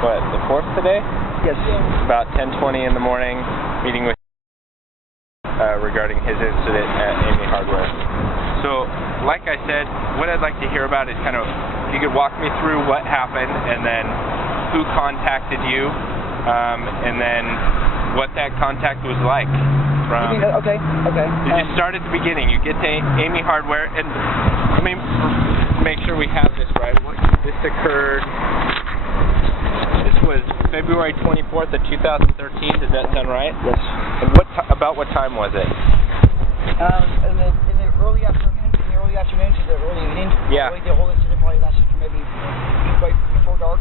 what, the 4th today? Yes. About 10:20 in the morning, meeting with regarding his incident at Amy Hardware. So, like I said, what I'd like to hear about is kind of, if you could walk me through what happened, and then who contacted you, and then what that contact was like. Okay. You just start at the beginning. You get to Amy Hardware, and let me make sure we have this right. This occurred. This was February 24th of 2013. Does that sound right? Yes. And about what time was it? In the early afternoon, to the early evening. Yeah. The whole incident probably lasted for maybe right before dark.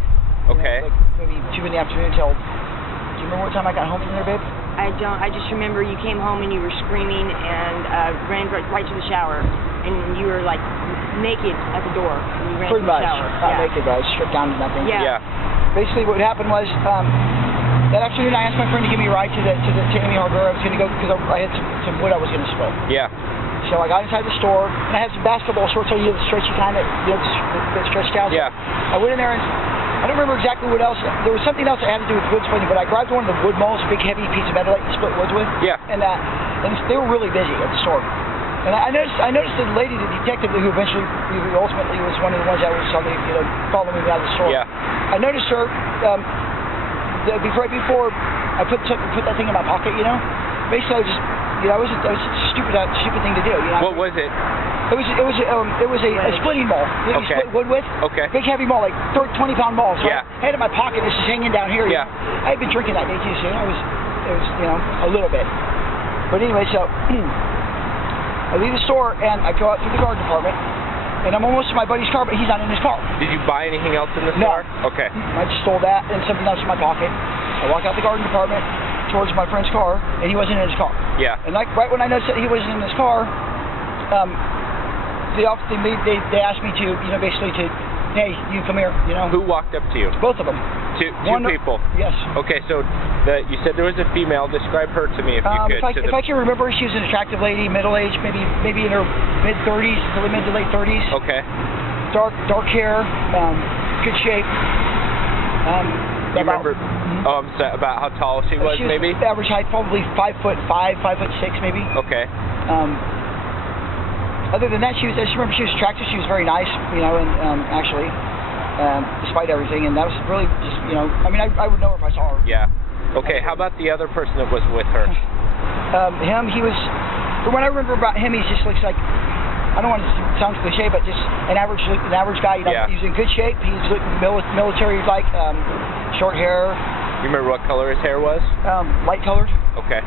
Okay. Like maybe 2 in the afternoon till. Do you remember what time I got home from there, babe? I don't. I just remember you came home and you were screaming and ran right to the shower, and you were like naked at the door. And you ran Pretty to the much. shower. Not naked, but I was stripped down to nothing. Yeah. Basically, what happened was that afternoon I asked my friend to give me a ride to Amy Hardware. I was going to go because I had some wood I was going to split. Yeah. So I got inside the store, and I had some basketball shorts, so you know, the stretchy kind that stretched out. Yeah. I went in there, and I don't remember exactly what else. There was something else that had to do with wood splitting, but I grabbed one of the wood mulls, big heavy piece of metal that you split woods with. Yeah. And they were really busy at the store. And I noticed the lady, the detective, who ultimately was one of the ones that was following me out of the store. Yeah. I noticed her right before I put that thing in my pocket. Basically, I was just. It was a stupid thing to do. What was it? It was a splitting maul. You split wood with. Okay. Big heavy maul, like 20-pound maul. So Yeah. I had it in my pocket. This is hanging down here. Yeah. I had been drinking that day too, so it was a little bit. But anyway, so I leave the store and I go out through the garden department, and I'm almost to my buddy's car, but he's not in his car. Did you buy anything else in the No. store? Okay. I just stole that and something else in my pocket. I walk out the garden department towards my friend's car, and he wasn't in his car. Yeah. And right when I noticed that he wasn't in his car, they asked me to, basically to, hey, you come here, Who walked up to you? Both of them. Two people. Yes. Okay, so you said there was a female. Describe her to me if you could. If I can remember, she was an attractive lady, middle-aged, maybe in her mid-30s, mid to late 30s. Okay. Dark hair, good shape. You remember? About how tall she was, maybe? Average height, probably 5'5", 5'6", maybe. Okay. Other than that, I just remember she was attractive. She was very nice, and actually, despite everything, and that was really just, I would know her if I saw her. Yeah. Okay. How about the other person that was with her? He was, from what I remember about him, he just looks like, I don't want to sound cliche, but just an average guy. Yeah. He's in good shape. He's military-like, short hair. You remember what color his hair was? Light colored. Okay.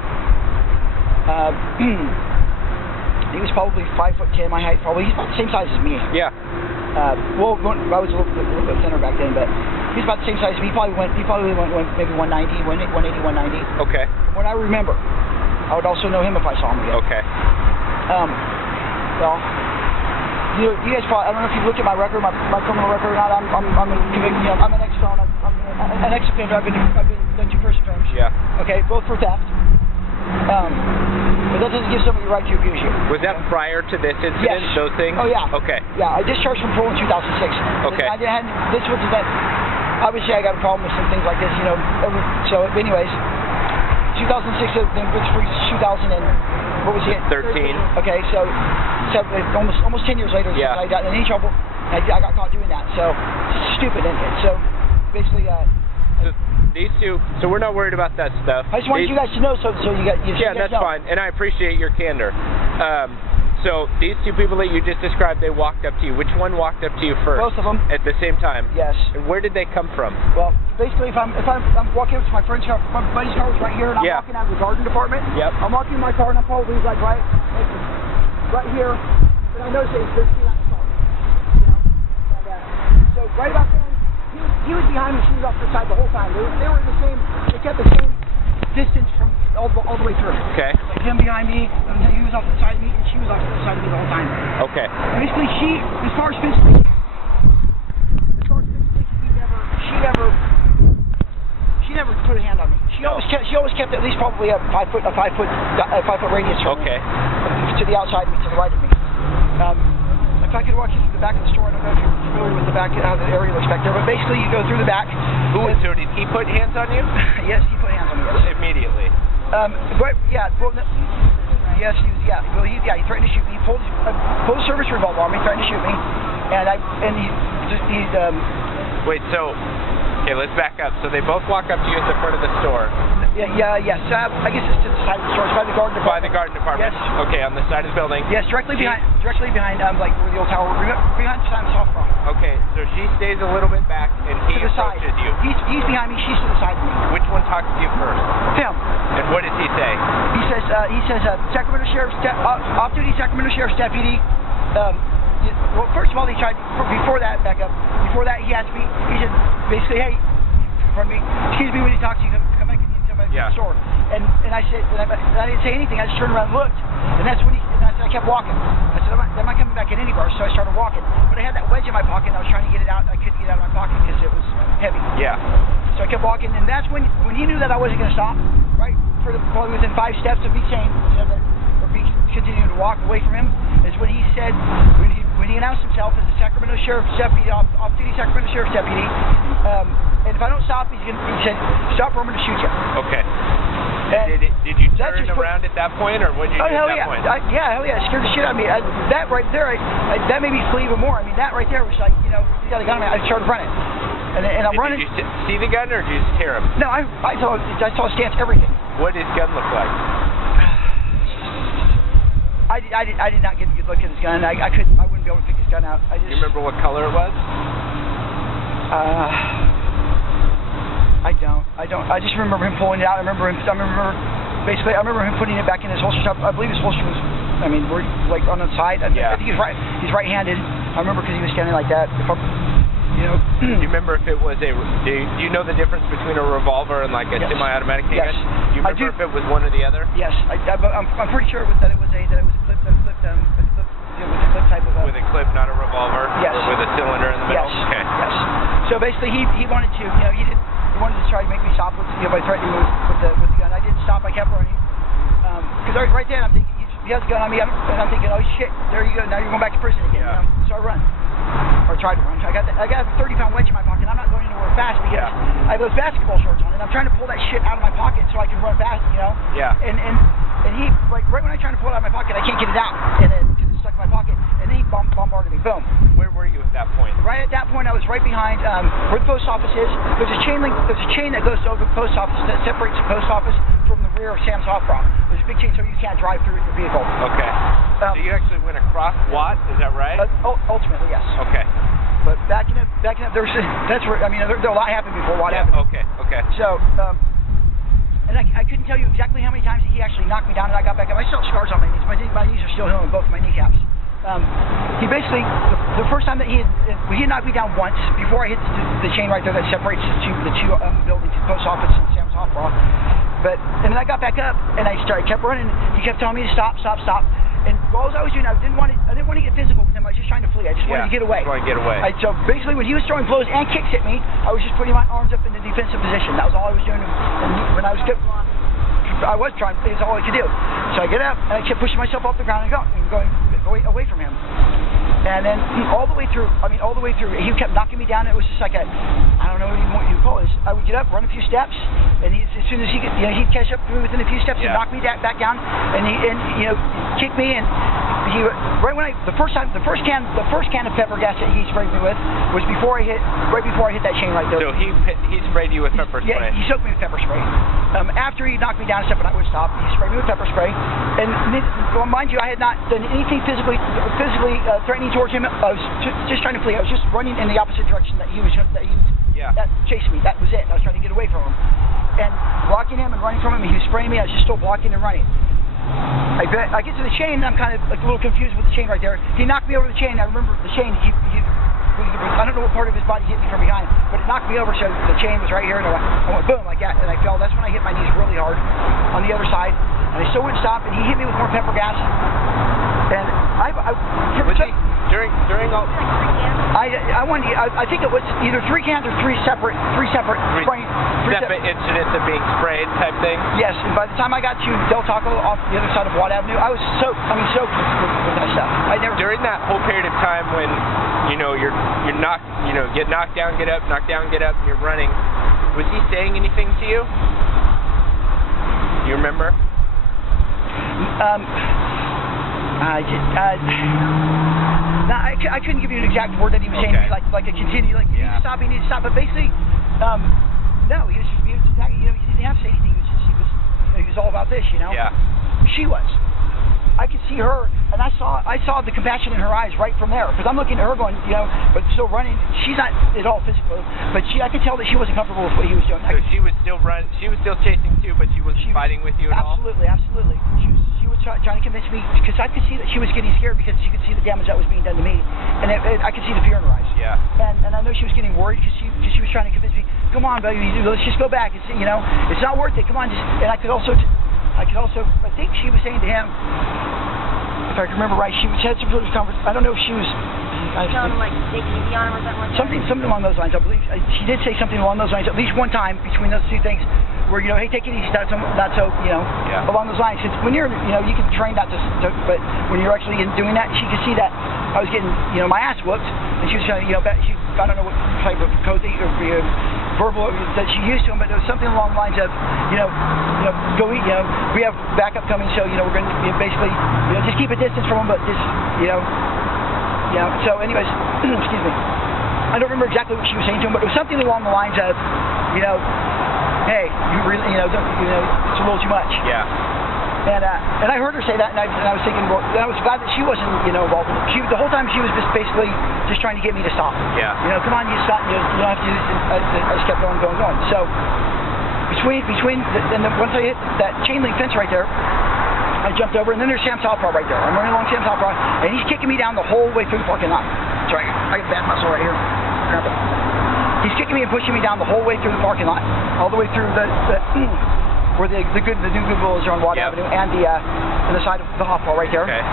He was probably 5'10", my height. Probably he's about the same size as me. Yeah. I was a little bit thinner back then, but he's about the same size as me. He probably went maybe 180, 190. Okay. When I remember, I would also know him if I saw him again. Okay. Well, you guys probably, I don't know if you've looked at my record, my criminal record or not. I'm convicted. I'm an ex-felon. I'm an ex-offender. I've been done 2 prison terms. Yeah. Okay, both for theft. But that doesn't give somebody the right to abuse you. Was that prior to this incident? Yes. Those things? Oh yeah. Okay. Yeah, I discharged from parole in 2006. Okay. This was that. Obviously, I got a problem with some things like this, So, anyways, 2006, then it's free 2000 and what was it? 13. Okay, so almost 10 years later, Yeah. I got in any trouble. I got caught doing that. So it's stupid, and so basically. These two, so we're not worried about that stuff. I just wanted you guys to know, so you guys Yeah, that's fine, and I appreciate your candor. So these 2 people that you just described, they walked up to you. Which one walked up to you first? Both of them. At the same time? Yes. And where did they come from? Well, basically, if I'm walking up to my friend's car, my buddy's car was right here, and I'm walking out of the garden department. Yep. I'm walking in my car, and I'm probably like right here, and I noticed there's feet on the car. And, so right about then, he was behind me, she was off to the side the whole time. They were in the same. They kept the same distance from all the way through. Okay. Like him behind me, and he was off to the side of me, and she was off to the side of me the whole time. Okay. Basically, as far as physically, she never put a hand on me. She always kept at least probably a 5 foot radius from me, to the outside of me, to the right of me. If I could walk you through the back of the store, I don't know if you're familiar with the back. back how the area looks back there. But basically, you go through the back. So did he put hands on you? Yes, he put hands on me. Yes. Immediately. But yeah, well, no, yes, he was. Yeah, well, he threatened to shoot me. He pulled his service revolver on me, threatened to shoot me, and he's Wait, so. Okay, let's back up. So they both walk up to you at the front of the store. Yes. I guess it's to the side of the store. It's by the garden department. By the garden department. Yes. Okay, on the side of the building. Yes, directly behind, like where the old tower, behind Simon's South Front. Okay, so she stays a little bit back, and he to the side. approaches you. He's behind me. She's to the side of me. Which one talks to you first? Him. And what does he say? He says, Sacramento Sheriff's off-duty Sacramento Sheriff's deputy. Well, first of all, he tried before that. Back up. Before that, he asked me. He said basically, hey. Pardon me. Excuse me when he talks to you. Come back in the store. And I said, I didn't say anything. I just turned around and looked. And that's when I kept walking. I said, I'm not coming back in anywhere. So I started walking. But I had that wedge in my pocket. And I was trying to get it out. I couldn't get it out of my pocket because it was heavy. Yeah. So I kept walking. And that's when he knew that I wasn't going to stop. Right. Probably within 5 steps of me saying, or me continuing to walk away from him, is when he said, when he announced himself as the Sacramento Sheriff's deputy, off-duty Sacramento Sheriff's deputy. And if I don't stop, he said, stop or I'm going to shoot you. Okay. Did you turn around at that point, or what did you do at that point? Hell yeah. It scared the shit out of me. That right there, that made me flee even more. I mean, that right there was like, he got a gun on me. I started running. And I'm running. Did you see the gun, or did you just hear him? No, I saw his stance, everything. What did his gun look like? I did not get a good look at his gun. I wouldn't be able to pick his gun out. Do you remember what color it was? I don't. I just remember him pulling it out. I remember him putting it back in his holster. I believe his holster was, we're like on the side. Yeah. I think he's right-handed. I remember because he was standing like that. Do you remember if it was do you know the difference between a revolver and like a semi-automatic handgun? Yes. Do you remember if it was one or the other? Yes. I'm pretty sure that it was a clip type of with a clip, not a revolver. Yes. Or with a cylinder in the middle. Yes. Okay. Yes. So basically, he wanted to, he wanted to try to make me stop with, by threatening me with the gun. I didn't stop. I kept running. Because right there, I'm thinking he has a gun on me, and I'm thinking, oh shit, there you go. Now you're going back to prison again. Yeah. So I run. Or tried to run. I got a 30-pound wedge in my pocket. I'm not going anywhere fast because I have those basketball shorts on, and I'm trying to pull that shit out of my pocket so I can run fast, Yeah. And he, right when I'm trying to pull it out of my pocket, I can't get it out, and then because it's stuck in my pocket, and then he bombarded me. Boom. Where were you at that point? Right at that point, I was right behind where the post office is. There's a chain that goes over the post office that separates the post office from the rear of Sam's Hot Prop. There's a big chain so you can't drive through with your vehicle. Okay. So you actually went across Watt, is that right? Ultimately, yes. Okay. But backing up, that's where, there a lot happened before Watt happened. Okay. So, and I couldn't tell you exactly how many times he actually knocked me down and I got back up. I still have scars on my knees. My knees are still healing, both of my kneecaps. He basically, the first time that he had knocked me down once before I hit the chain right there that separates the two buildings, the post office and Sam's Hot Prop. And then I got back up and I kept running. He kept telling me to stop. And what I was doing, I didn't want to get physical with him. I was just trying to flee. I just wanted to get away. So basically, when he was throwing blows and kicks at me, I was just putting my arms up in the defensive position. That was all I was doing. And when I was trying. It's all I could do. So I get up and I kept pushing myself off the ground and going away from him. And then all the way through, he kept knocking me down. It was just like I don't know what you call this. I would get up, run a few steps, and as soon as he'd catch up to me within a few steps, he'd knock me back down, and he kick me. And the first can of pepper gas that he sprayed me with was right before I hit that chain right there. So he sprayed you with pepper spray. Yeah, he soaked me with pepper spray. After he knocked me down and stuff, and I would stop, he sprayed me with pepper spray. And mind you, I had not done anything physically threatening towards him. I was just trying to flee. I was just running in the opposite direction that he was chasing me. That was it. I was trying to get away from him. And blocking him and running from him, he was spraying me. I was just still blocking and running. I get to the chain, and I'm kind of like a little confused with the chain right there. He knocked me over the chain. I remember the chain. I don't know what part of his body hit me from behind, but it knocked me over, so the chain was right here, and I went boom like that, and I fell. That's when I hit my knees really hard on the other side, and I still wouldn't stop, and he hit me with more pepper gas. And I think it was either 3 cans or three separate incidents of being sprayed type thing. Yes, and by the time I got to Del Taco off the other side of Watt Avenue, I was soaked. I mean, soaked with that stuff. During that whole period of time when you're knocked, get knocked down, get up, knocked down, get up, and you're running, was he saying anything to you? You remember? I couldn't give you an exact word that he was saying to me, like a continue, like you need to stop. But basically, no, he didn't have to say anything. He was all about this, Yeah. She was. I could see her, and I saw the compassion in her eyes right from there. Because I'm looking at her going, but still running. She's not at all physical, but I could tell that she wasn't comfortable with what he was doing. So she was still She was still chasing too, but she wasn't fighting with you at all. Absolutely. She was trying to convince me, because I could see that she was getting scared because she could see the damage that was being done to me, and I could see the fear in her eyes. Yeah. And I know she was getting worried because she was trying to convince me, come on, baby, let's just go back. It's it's not worth it. Come on, and I could also, I think she was saying to him, if I can remember right, she had some sort of conversation. I don't know if she was. Telling him, like, take it easy on him or something like that? Something along those lines. I believe she did say something along those lines at least one time between those two things, where hey, take it easy, not so along those lines. Because when you're you can train not to, but when you're actually doing that, she could see that I was getting my ass whooped, and she was trying I don't know what type of code or verbal that she used to him, but there was something along the lines of go eat, we have backup coming, so we're going to basically just keep a distance from him, but just so anyways, excuse me, I don't remember exactly what she was saying to him, but it was something along the lines of hey, you really it's a little too much. Yeah. And I heard her say that, and I was thinking, well, I was glad that she wasn't involved. The whole time she was just basically just trying to get me to stop. Yeah. Come on, you stop. You don't have to do this. I just kept going. So once I hit that chain link fence right there, I jumped over, and then there's Sam's Hot Bar right there. I'm running along Sam's Hot Bar, and he's kicking me down the whole way through the parking lot. Sorry, I got a bad muscle right here. He's kicking me and pushing me down the whole way through the parking lot, all the way through the where the new Goodwills are on Watt Avenue, and the side of the Hot Bar right there. Okay.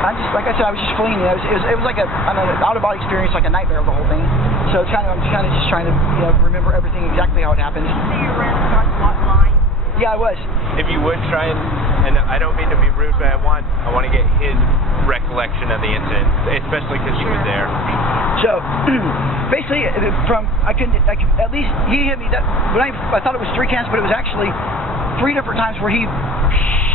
I'm just, like I said, I was just fleeing. It was like an out-of-body experience, like a nightmare of the whole thing. So I'm just trying to remember everything exactly how it happened. Did you say you ran across Watt line? Yeah, I was. If you would try and I don't mean to be rude, but I want to get his recollection of the incident, especially because he was there. So basically, at least he hit me. When I thought it was 3 cans, but it was actually 3 different times where he.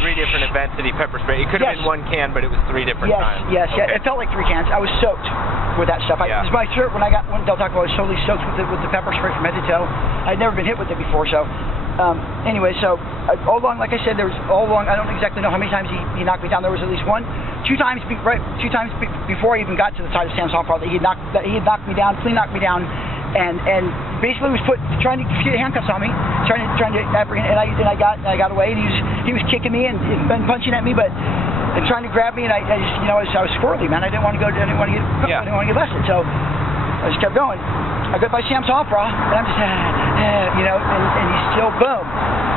3 different events that he pepper sprayed. It could have been 1 can, but it was 3 different times. Yes. It felt like 3 cans. I was soaked with that stuff. My shirt when I got one Del Taco, I was totally soaked with the pepper spray from head to toe. I'd never been hit with it before, so. Anyway, so all along, like I said, there was all along. I don't exactly know how many times he knocked me down. There was at least 2 times before I even got to the side of Sam's Hot Bar that he had knocked me down, clean knocked me down, and basically was trying to get handcuffs on me, trying to apprehend, and I got away, and he was kicking me and punching at me, and trying to grab me, and I was squirrely, man. I didn't want to get busted, so I just kept going. I got by Sam's Hot Bar, and I'm just, and he's still boom.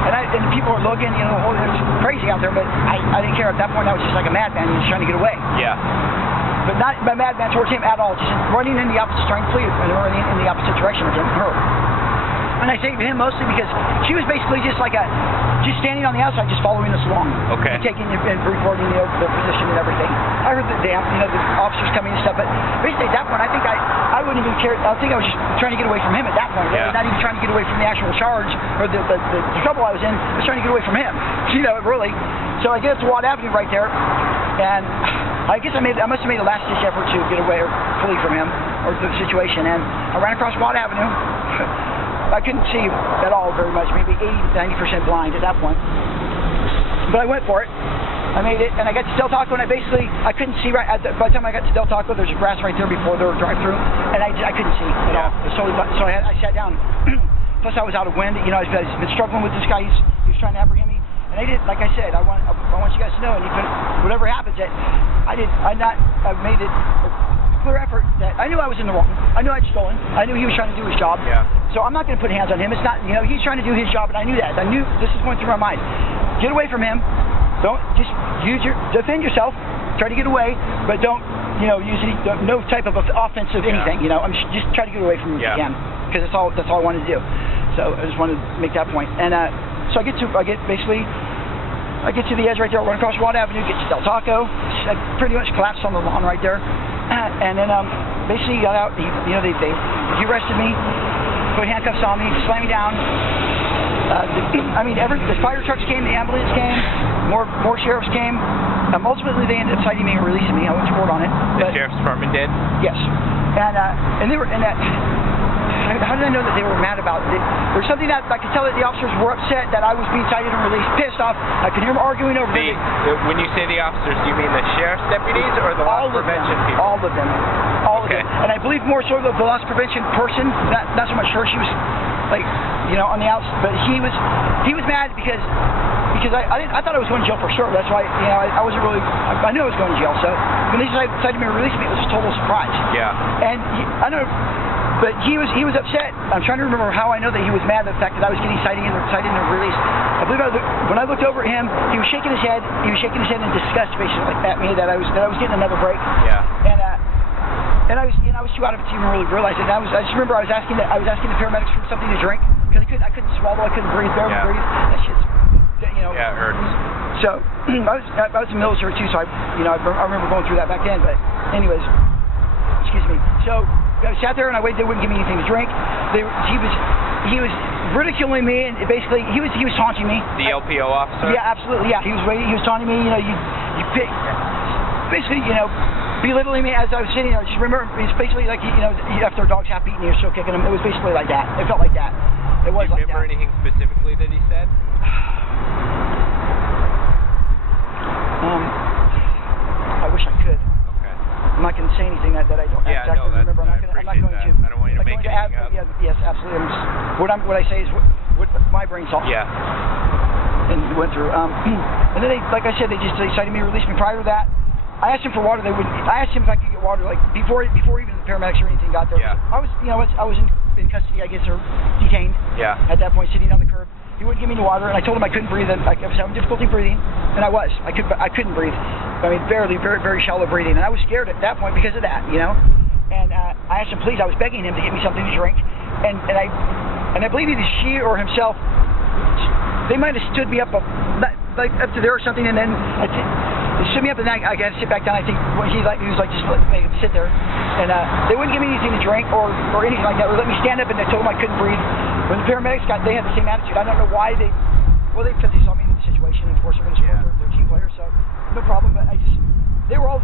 And people are looking, it's crazy out there, but I didn't care. At that point, I was just like a madman, just trying to get away. Yeah. But not a madman towards him at all, just running in the opposite, trying to flee, and running in the opposite direction of her. And I say to him mostly because she was basically just just standing on the outside, just following us along. Okay. And taking and recording the position and everything. I heard the officers coming and stuff, but basically at that point, I think I wouldn't even care. I think I was just trying to get away from him at that point. Yeah. Not even trying to get away from the actual charge or the trouble I was in. I was trying to get away from him. Really. So I get to Watt Avenue right there, and I guess I must have made a last-ditch effort to get away or flee from him or the situation, and I ran across Watt Avenue. I couldn't see at all very much, maybe 80 to 90% blind at that point. But I went for it. I made it, and I got to Del Taco, and I couldn't see by the time I got to Del Taco, there's grass right there before their drive-through, and I couldn't see at all. So I sat down. Plus I was out of wind. I've been struggling with this guy. He was trying to apprehend me, and I did. Like I said, I want you guys to know, and whatever happens, that I made it. Clear effort that I knew I was in the wrong. I knew I'd stolen. I knew he was trying to do his job. Yeah. So I'm not going to put hands on him. It's not, he's trying to do his job, and I knew that. I knew this is going through my mind. Get away from him. Don't just defend yourself. Try to get away, but don't use no type of offensive anything. I'm just trying to get away from him if I can, because that's all I wanted to do. So I just wanted to make that point. And so I get to the edge right there, run across Wall Avenue, get to Del Taco. I pretty much collapsed on the lawn right there. And then basically he got out. He arrested me, put handcuffs on me, slammed me down. The fire trucks came, the ambulance came, more sheriffs came. Ultimately, they ended up citing me and releasing me. I went to court on it. The sheriff's department did? Yes. And they were how did I know that they were mad about it? There was something that I could tell that the officers were upset that I was being cited and released, pissed off. I could hear them arguing over it. When you say the officers, do you mean the sheriff's deputies or the loss prevention people? All of them. All of them. And I believe more so the loss prevention person, not so much her. She was on the outs, but he was mad because I thought I was going to jail for sure. That's why I wasn't really. I knew I was going to jail. So when they decided to release me, it was a total surprise. Yeah. And I don't know. But he was upset. I'm trying to remember how I know that he was mad at the fact that I was getting cited and released. I believe when I looked over at him, he was shaking his head. He was shaking his head in disgust, basically, at me that I was getting another break. Yeah. And I was too out of it to even really realize it. And I just remember I was asking the paramedics for something to drink because I couldn't swallow. I couldn't breathe. Barely breathe. That shit's Yeah, it hurts. So I was in the military too. So I remember going through that back then. But anyways, excuse me. So I sat there and I waited. They wouldn't give me anything to drink. He was ridiculing me and basically he was taunting me. The LPO officer? Yeah, absolutely. Yeah, he was taunting me. Basically belittling me as I was sitting there. Just remember, it's basically like after a dog's half beaten, you're still kicking him. It was basically like that. It felt like that. It was like that. Do you remember anything specifically that he said? I wish I could. I'm not going to say anything that I don't exactly remember. I'm not going to. I don't want you to make anything up. Yes, absolutely. What I say is what my brain saw. Yeah. And went through. And then like I said, they decided me to release me. Prior to that, I asked him for water. I asked him if I could get water, before even the paramedics or anything got there. Yeah. I was in custody, I guess, or detained. Yeah. At that point, sitting on the curb. He wouldn't give me any water, and I told him I couldn't breathe. I was having difficulty breathing, and I couldn't breathe. I mean, barely, very, very shallow breathing, and I was scared at that point because of that, And I asked him, please. I was begging him to get me something to drink, and I believe either she or himself, they might have stood me up, up to there or something, and then they stood me up, and then I got to sit back down. I think he was like just make him sit there, and they wouldn't give me anything to drink or anything like that. Or let me stand up, and they told him I couldn't breathe. When the paramedics they had the same attitude. I don't know why because they saw me in the situation, and of course they're going to support their team players, so no problem. But they were all,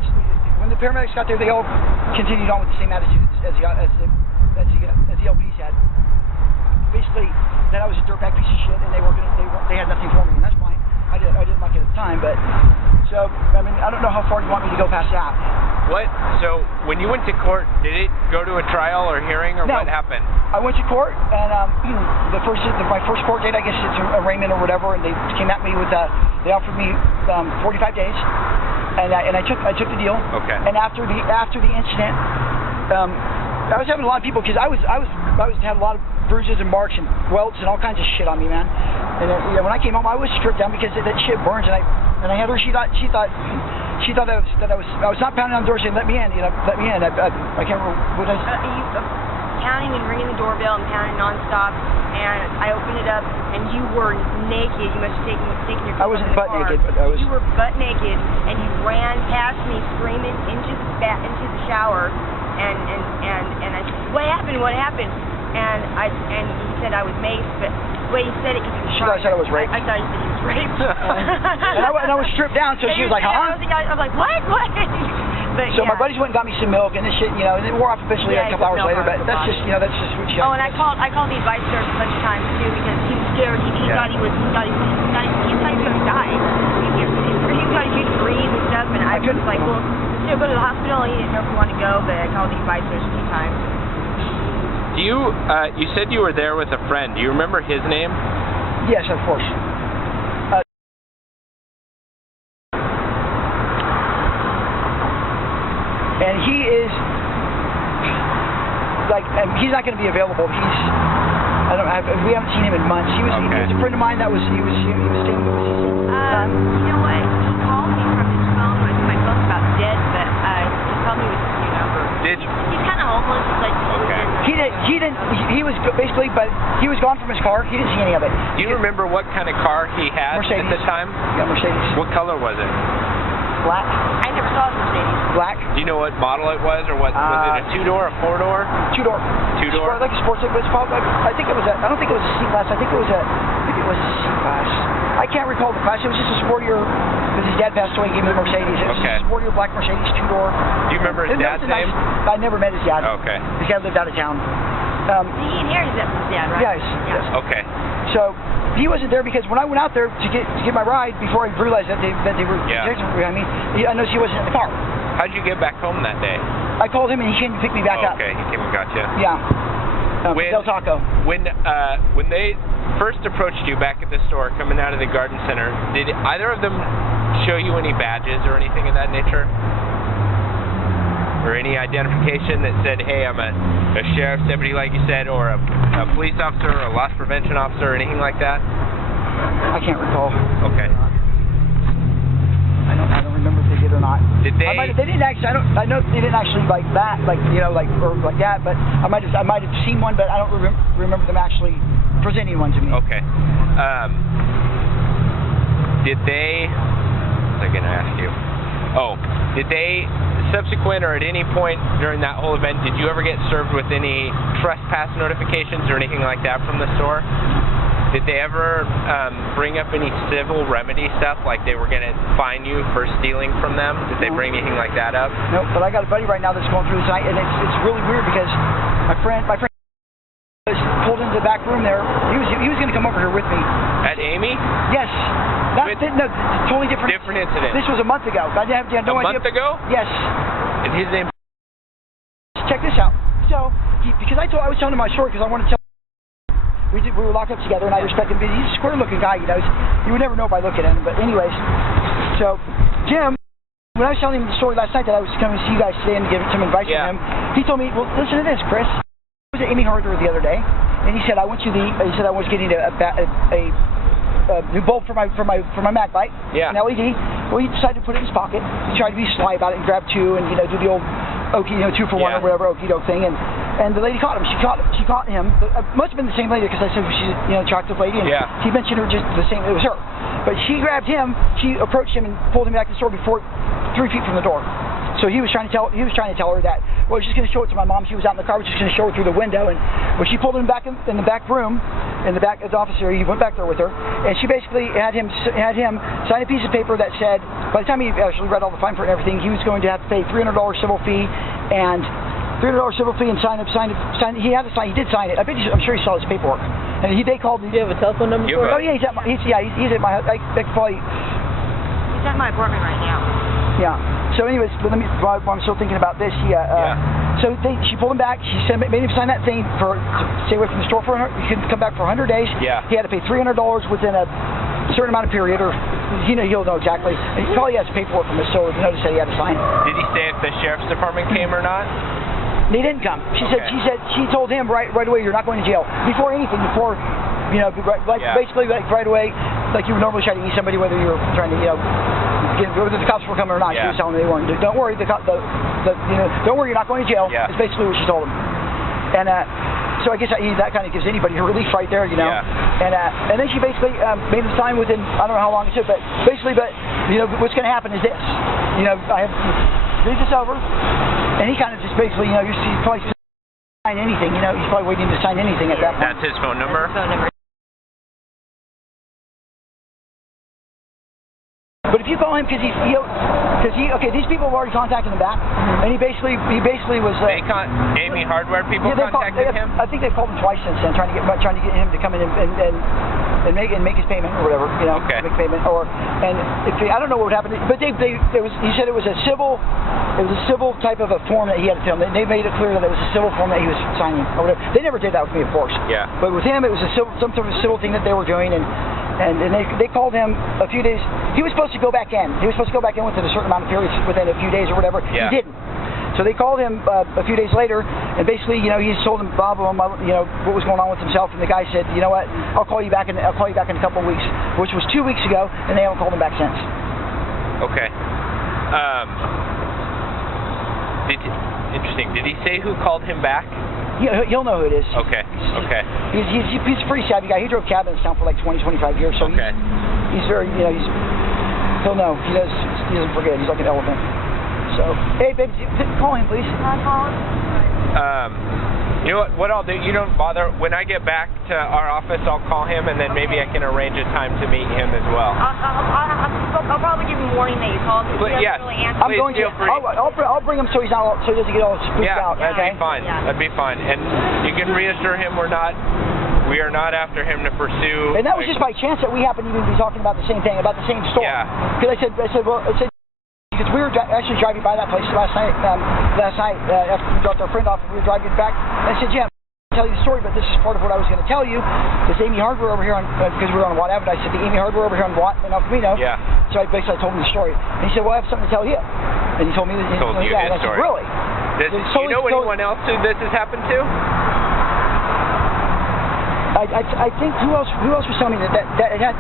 when the paramedics got there, they all continued on with the same attitude as the LPs had. Basically, that I was a dirtbag piece of shit, and they had nothing for me, and that's fine. I didn't like it at the time, but so I don't know how far you want me to go past that. What? So when you went to court, did it go to a trial or hearing, or what happened? I went to court, and my first court date, I guess it's arraignment or whatever, and they came at me with they offered me 45 days, and I took the deal. Okay. And after the incident, I was having a lot of people because I had a lot of bruises and marks and welts and all kinds of shit on me, man. And when I came home, I was stripped down because that shit burns, and I had her. She thought that I was not pounding on the door saying let me in, let me in. I can't remember what I said. Pounding and ringing the doorbell and pounding nonstop, and I opened it up, and you were naked. You must have taken your clothes. I wasn't butt naked, but I was. You were butt naked, and you ran past me screaming into the shower, and I said, what happened? What happened? And he said I was maced, but the way he said it, because he was shocked. I said I was raped. I thought he said he was raped. and I was stripped down, so she was like, huh? I was like, what? But, so my buddies went and got me some milk and this shit, and it wore off eventually a couple hours later, but that's just what she had. Oh, and I called the advice service a bunch of times too because he was scared. He thought he was going to die. He thought he couldn't breathe and stuff, and I was like, well, go to the hospital. He didn't know if he wanted to go, but I called the advice service a few times. You said you were there with a friend. Do you remember his name? Yes, of course. And he is he's not going to be available. We haven't seen him in months. He was a friend of mine that was staying with us. You know what? He called me from his phone. I think my phone's about dead, but he tell me his number. He's kind of homeless. Like, okay. He was basically, but he was gone from his car. He didn't see any of it. Do you remember what kind of car he had Mercedes. at the time? Yeah, Mercedes. What color was it? Black. I never saw a Mercedes. Black. Do you know what model it was, or what? Was it a 2-door, a 4-door? 2-door. 2-door. Like a sports. It was probably. I think it was a. I don't think it was a C-Class. I think it was a C-Class. I can't recall the class. It was just a sportier. Because his dad passed away, he gave me the Mercedes. It was just a sportier black Mercedes 2-door. Do you remember his dad's name? I never met his dad. Okay. His dad lived out of town. He inherited that from his dad, right? Yes. Okay. So he wasn't there because when I went out there to get my ride, before I realized that they were protecting behind me, I noticed he wasn't in the car. How'd you get back home that day? I called him and he came to pick me back up. Okay, he came and got you. Yeah. Del Taco. When they first approached you back at the store, coming out of the garden center, did either of them show you any badges or anything of that nature? Or any identification that said, hey, I'm a sheriff's deputy, like you said, or a police officer, or a loss prevention officer, or anything like that? I can't recall. Okay. I don't remember if they did or not. Did they? They didn't actually. I know they didn't actually like that, like or like that. But I might have seen one, but I don't remember them actually presenting one to me. Okay. Did they? What was I going to ask you? Oh, did they, subsequent or at any point during that whole event, did you ever get served with any trespass notifications or anything like that from the store? Did they ever bring up any civil remedy stuff, like they were going to fine you for stealing from them? Did they bring anything like that up? No, but I got a buddy right now that's going through this, and it's really weird because my friend was pulled into the back room there. He was going to come over here with me. At Amy? Yes. No, totally different. Different incident. This was a month ago. I had no idea. A month ago? Yes. And his name? Check this out. So, because I was telling him my story because I wanted to tell. We were locked up together, and I respect him. He's a square-looking guy, you know. You would never know by looking at him. But anyways, so Jim, when I was telling him the story last night that I was coming to see you guys today and give some advice to him, he told me, well, listen to this, Chris. I was at Amy Hardware the other day, and he said, I was getting a new bulb for my Mac light, an LED. Well, he decided to put it in his pocket. He tried to be sly about it and grab two and do the old okey, 2 for 1 or whatever okey doke thing. And the lady caught him. She caught him. Must have been the same lady because I said she's an attractive lady. And he mentioned her just the same. It was her. But she grabbed him. She approached him and pulled him back to the store before 3 feet from the door. So he was trying to tell her that. Well, I was just going to show it to my mom. She was out in the car. I was just going to show her through the window. And when she pulled him back in the back room, in the back of the office area, he went back there with her, and she basically had him sign a piece of paper that said, by the time he actually read all the fine print and everything, he was going to have to pay $300 civil fee and sign it. He had to sign. He did sign it. I'm sure he saw his paperwork. And they called me. Do you have a telephone number for him? Oh yeah, he's at my. He's at my. I could probably. He's at my apartment right now. Yeah. So anyways, but while I'm still thinking about this, so she pulled him back. She made him sign that thing to stay away from the store for 100. He couldn't come back for 100 days. Yeah. He had to pay $300 within a certain amount of period, or he'll know exactly. He probably has paperwork from his store. The notice that he had to sign. Did he say if the sheriff's department came or not? They didn't come. She told him right away, you're not going to jail. Before anything, basically like right away, like you would normally try to eat somebody, whether you were trying to, whether the cops were coming or not. She was telling them they weren't. Don't worry, don't worry, you're not going to jail. Yeah. It's basically what she told him. And so I guess that kind of gives anybody a relief right there, Yeah. And then she basically made him sign within, I don't know how long it took, but basically, what's going to happen is this. I have read this over, and he kind of just basically, he's probably sign anything. He's probably waiting to sign anything at that point. That's his phone number? But if you call him, because these people have already contacted him back, and he basically was. Amy Hardware people contacted him. I think they've called him twice since then, trying to get him to come in and make his payment or whatever, make payment I don't know what would happen, but he said it was a civil type of a form that he had to fill. They made it clear that it was a civil form that he was signing or whatever. They never did that with me, of course. Yeah. But with him, it was some sort of civil thing that they were doing, and they called him a few days. He was supposed to go back in. He was supposed to go back in within a certain amount of periods, within a few days or whatever. Yeah. He didn't. So they called him a few days later, and basically, he told them what was going on with himself, and the guy said, you know what, I'll call you back in a couple of weeks, which was 2 weeks ago, and they haven't called him back since. Okay. Interesting. Did he say who called him back? He'll know who it is. Okay. Okay. He's a pretty savvy guy. He drove cab in this town for like 20, 25 years, so he's very, he'll know. He doesn't forget. He's like an elephant. So, hey, babe, call him, please. You know what I'll do? You don't bother. When I get back to our office, I'll call him, and then maybe I can arrange a time to meet him as well. I'll probably give him a warning that you called. But yes, really answer. I'm going to. I'll bring him so he doesn't get all spooked out. Yeah, okay? that'd be fine. Yeah. That'd be fine. And you can reassure him we are not after him to pursue. And that was just by chance that we happened to even be talking about the same thing, about the same store. Yeah. Because because we were actually driving by that place last night. After we dropped our friend off, and we were driving back. And I said, Jim, I'll tell you the story, but this is part of what I was going to tell you. This Amy Hardware over here on, because we were on Watt Avenue. I said, the Amy Hardware over here on Watt in El Camino. Yeah. So I basically told him the story. And he said, well, I have something to tell you. And he told me that he told you his story. Really? Do you know anyone else who this has happened to? I think who else was telling me that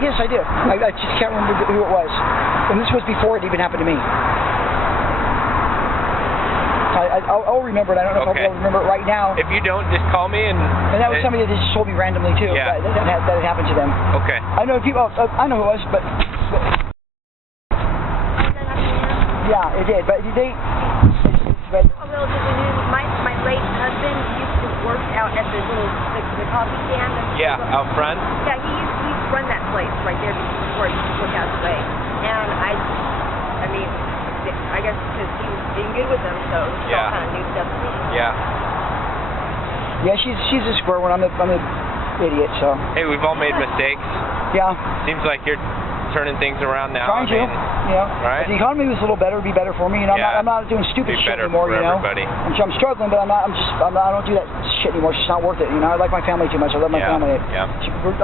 yes, I do. I just can't remember who it was. And this was before it even happened to me. I'll remember it. I don't know if I'll be able to remember it right now. If you don't, just call me and that was somebody that just told me randomly too. Yeah. That had happened to them. Okay. I know people. I know who it was, but yeah, it did. But they. A relative who knew my late husband used to work out at the little the coffee stand. Yeah, out front. Yeah, he used to run that place right there before he passed away. And I mean, I guess because he was being good with them, so it's all kind of new stuff to me. Yeah. Yeah, she's a square one. I'm the idiot. So. Hey, we've all made mistakes. Yeah. Seems like you're turning things around now. Trying to. Right? If the economy was a little better, it'd be better for me. I'm not doing stupid shit anymore. Everybody. I'm struggling, but I don't do that shit anymore. It's just not worth it. I like my family too much. I love my family. Yeah. We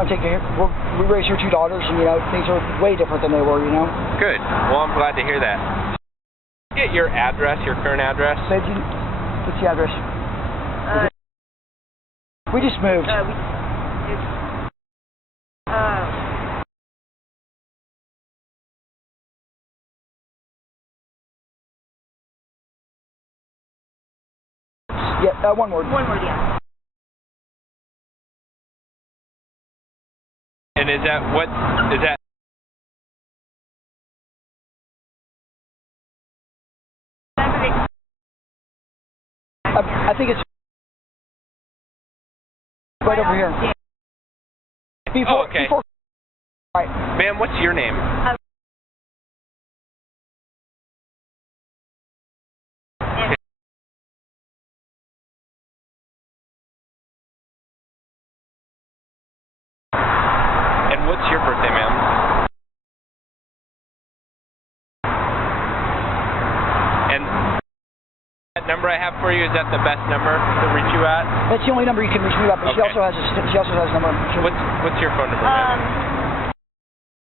raised her 2 daughters, and things are way different than they were. Good. Well, I'm glad to hear that. Get your address, your current address. What's the address? We just moved. Yeah, one word. One word, yeah. And is that I think it's right over here. Before, okay. Right. Ma'am, what's your name? And what's your birthday, ma'am? And that number I have for you, is that the best number to reach you at? That's the only number you can reach me at, but she also has a number. What's your phone number, ma'am?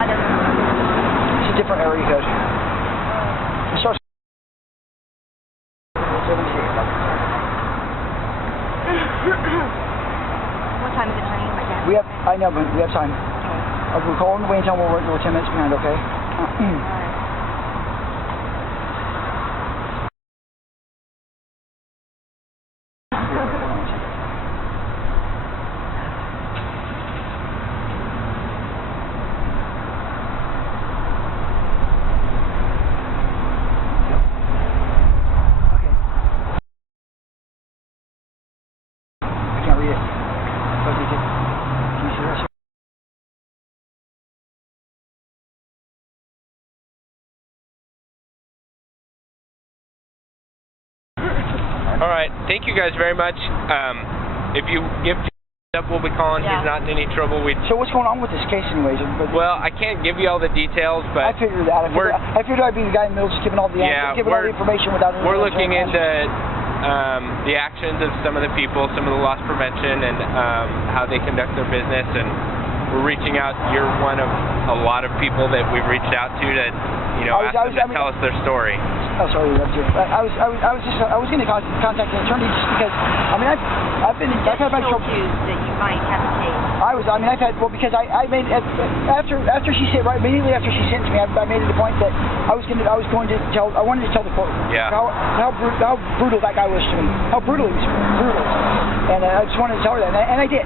It's a different area code. It starts. What time is it, honey? I know, but we have time. We'll call on the way and tell them we're 10 minutes behind, okay? I can't read it. Can you see this? All right. Thank you guys very much. If you give up, we'll be calling. Yeah. He's not in any trouble. So what's going on with this case anyways? Well, I can't give you all the details, but I figured that. I figured I'd be the guy in the middle just giving all the giving all the information without any. We're looking into the actions of some of the people, some of the loss prevention, and how they conduct their business, and we're reaching out. You're one of a lot of people that we've reached out to that ask them to tell us their story. Oh, sorry, that's you. I was going to contact an attorney just because, I mean, I've had my trouble. That you might have a case. I've had, well, because I made, after she said, right, immediately after she sentenced me, I made it a point that I wanted to tell the court how brutal that guy was to me. How brutal he was, brutal. And I just wanted to tell her that, and I did.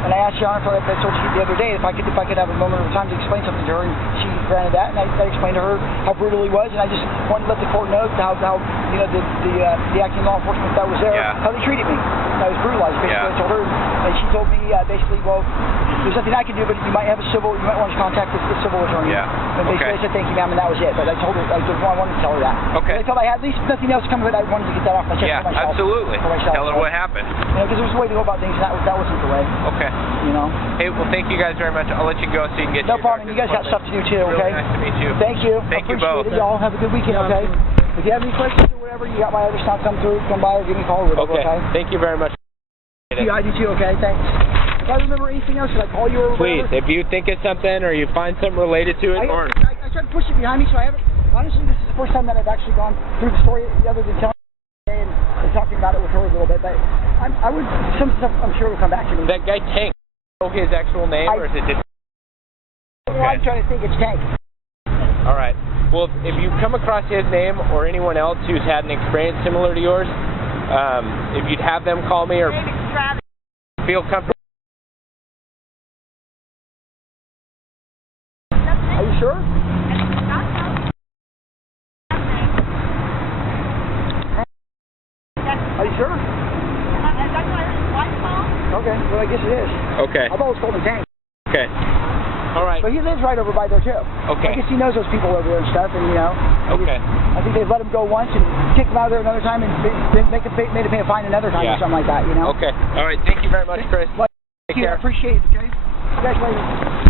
And I asked Your Honor, I told you the other day, if I could have a moment of time to explain something to her, and she granted that, and I explained to her how brutal he was, and I just wanted to let the court know how you know, the acting law enforcement that was there, how they treated me. I was brutalized, basically. I told her, and she told me basically, well, there's nothing I can do, but you might want to contact the civil attorney. And basically I said, thank you, ma'am, and that was it. But I told her, I wanted to tell her that. I told her I had at least nothing else coming, but I wanted to get that off my chest for myself. Absolutely. Tell her what happened. You know, because there was a way to go about things, and that wasn't the way. You know. Hey, well, thank you guys very much. I'll let you go so you can get No problem. You guys got stuff to do too, okay? Really nice to meet you. Thank you. Thank you both. Appreciate it, y'all. Have a good weekend, okay? If you have any questions or whatever, you got my other stuff, come by or give me a call or whatever, okay? Thank you very much. I do too, okay? Thanks. If I remember anything else, should I call you or whatever? Please, if you think of something or you find something related to it, or... I tried to push it behind me, so I haven't... Honestly, this is the first time that I've actually gone through the story other than telling you and talking about it with her a little bit, but some stuff I'm sure will come back to me. That guy Tank, know his actual name, or is it just... Well, I'm trying to think. It's Tank. All right. Well, if you come across his name or anyone else who's had an experience similar to yours, if you'd have them call me or feel comfortable. Are you sure? Are you sure? Okay, well I guess it is. Okay. I've always called him Tank. Okay. All right. But he lives right over by there too. Okay. I guess he knows those people over there and stuff, and you know. I think they've let him go once and kicked him out of there another time and made him pay a fine another time or something like that, you know. Okay. All right. Thank you very much, Chris. Take care. I appreciate it. Okay. See you guys later.